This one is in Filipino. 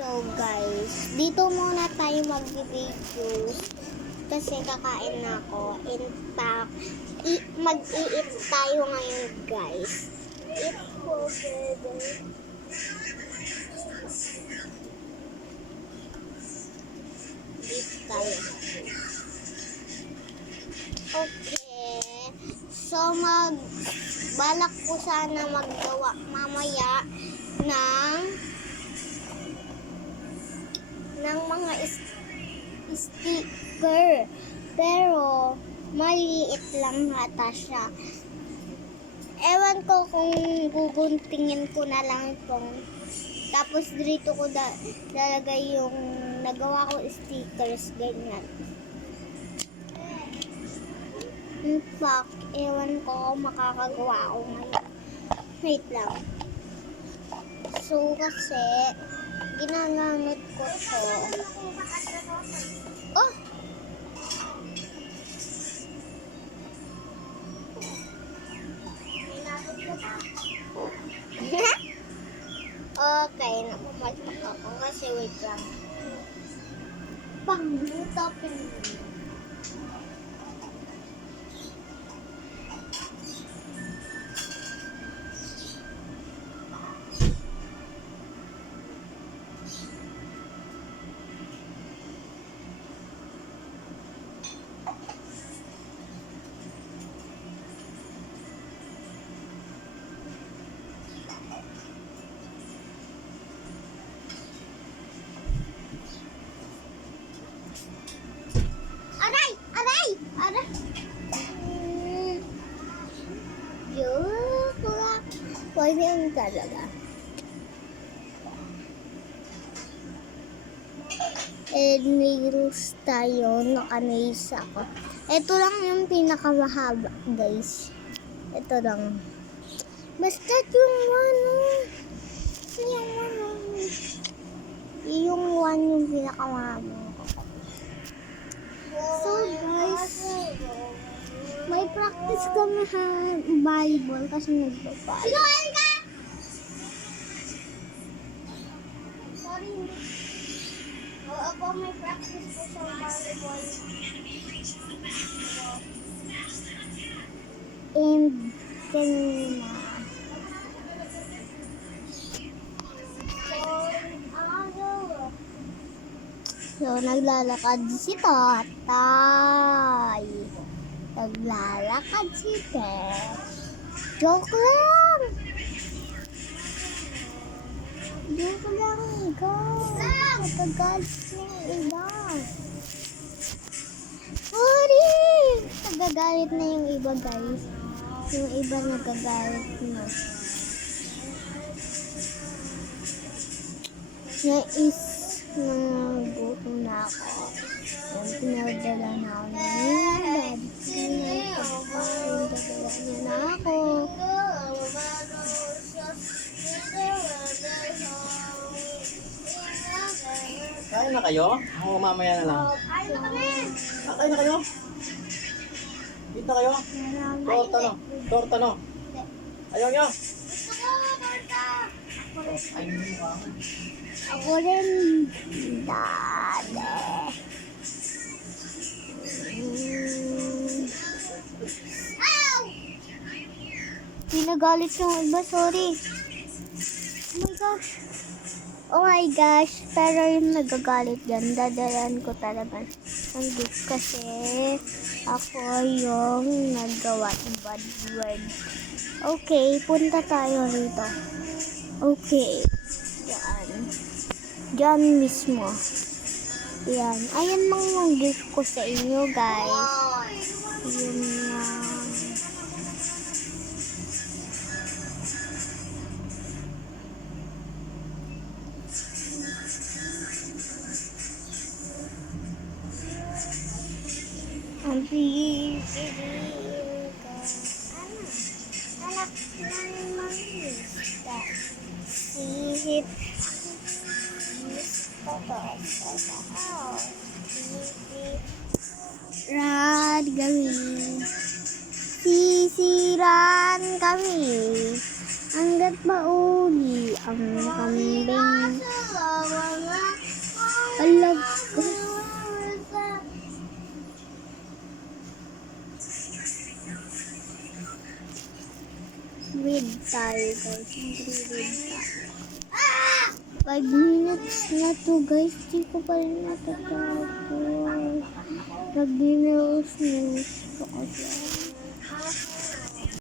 So guys, dito muna tayo mag-videos kasi kakain na ako. In fact, mag-i-eat tayo ngayon guys. Eat po, baby. Eat tayo. Okay. So balak po sana maggawa mamaya ng mga sticker, pero maliit lang hata siya. Ewan ko kung guguntingin ko na lang itong, tapos dito ko lalagay yung nagawa ko stickers, ganyan. In fact, ewan ko kung makakagawa ako ngayon. Wait lang. So, kasi ginagamit ko to. Oh! Okay, napumalpak ako kasi wait lang. Pang-butapin. Pwede ang talaga. And may rules tayo, naka-nails ako. Ito lang yung pinakamahaba, guys. Ito lang. Basta yung yung one yung pinakamahaba. So guys, may practice kami volleyball kasi nagpa-volleyball. Sinuhan ka! Sorry. Oo po, may practice po sa volleyball. And kanina. So, naglalakad si tatay. Naglalakad si Tess. Joke lang! Joke lang, guys. Nagagalit ng iba. Sorry! Nagagalit na yung iba, guys. Yung iba nagagalit na. Nagutom na ako. Yung pinadala na ako na yun. Pinadala niya na ako. Kain na kayo? O mamaya na lang? Kain na kami! Kain na kayo? Eat na kayo? Torta no? Torta no? Ayaw nyo? Gusto ko, torta! Ayun mo ka. Ako rin, dati. Ow! Pinagalit yung iba, sorry. Oh my gosh. Oh my gosh. Pero yung nagagalit yan, dadalan ko talaga ng gift kasi ako yung nagawa ng bad word. Okay, punta tayo rito. Okay. Diyan mismo. Yan. Ayan lang yung gift ko sa inyo, guys. Yun na. Ang pipiliin ko. Anak ng mangista. Sihip. Rad kami, sisiran kami, hanggat mauli ang kambing. Mag-read tayo guys. Mag-read tayo. 5 minutes na to guys. Di ko pa rin natatapos. Nag-dinner snooze ko kasi.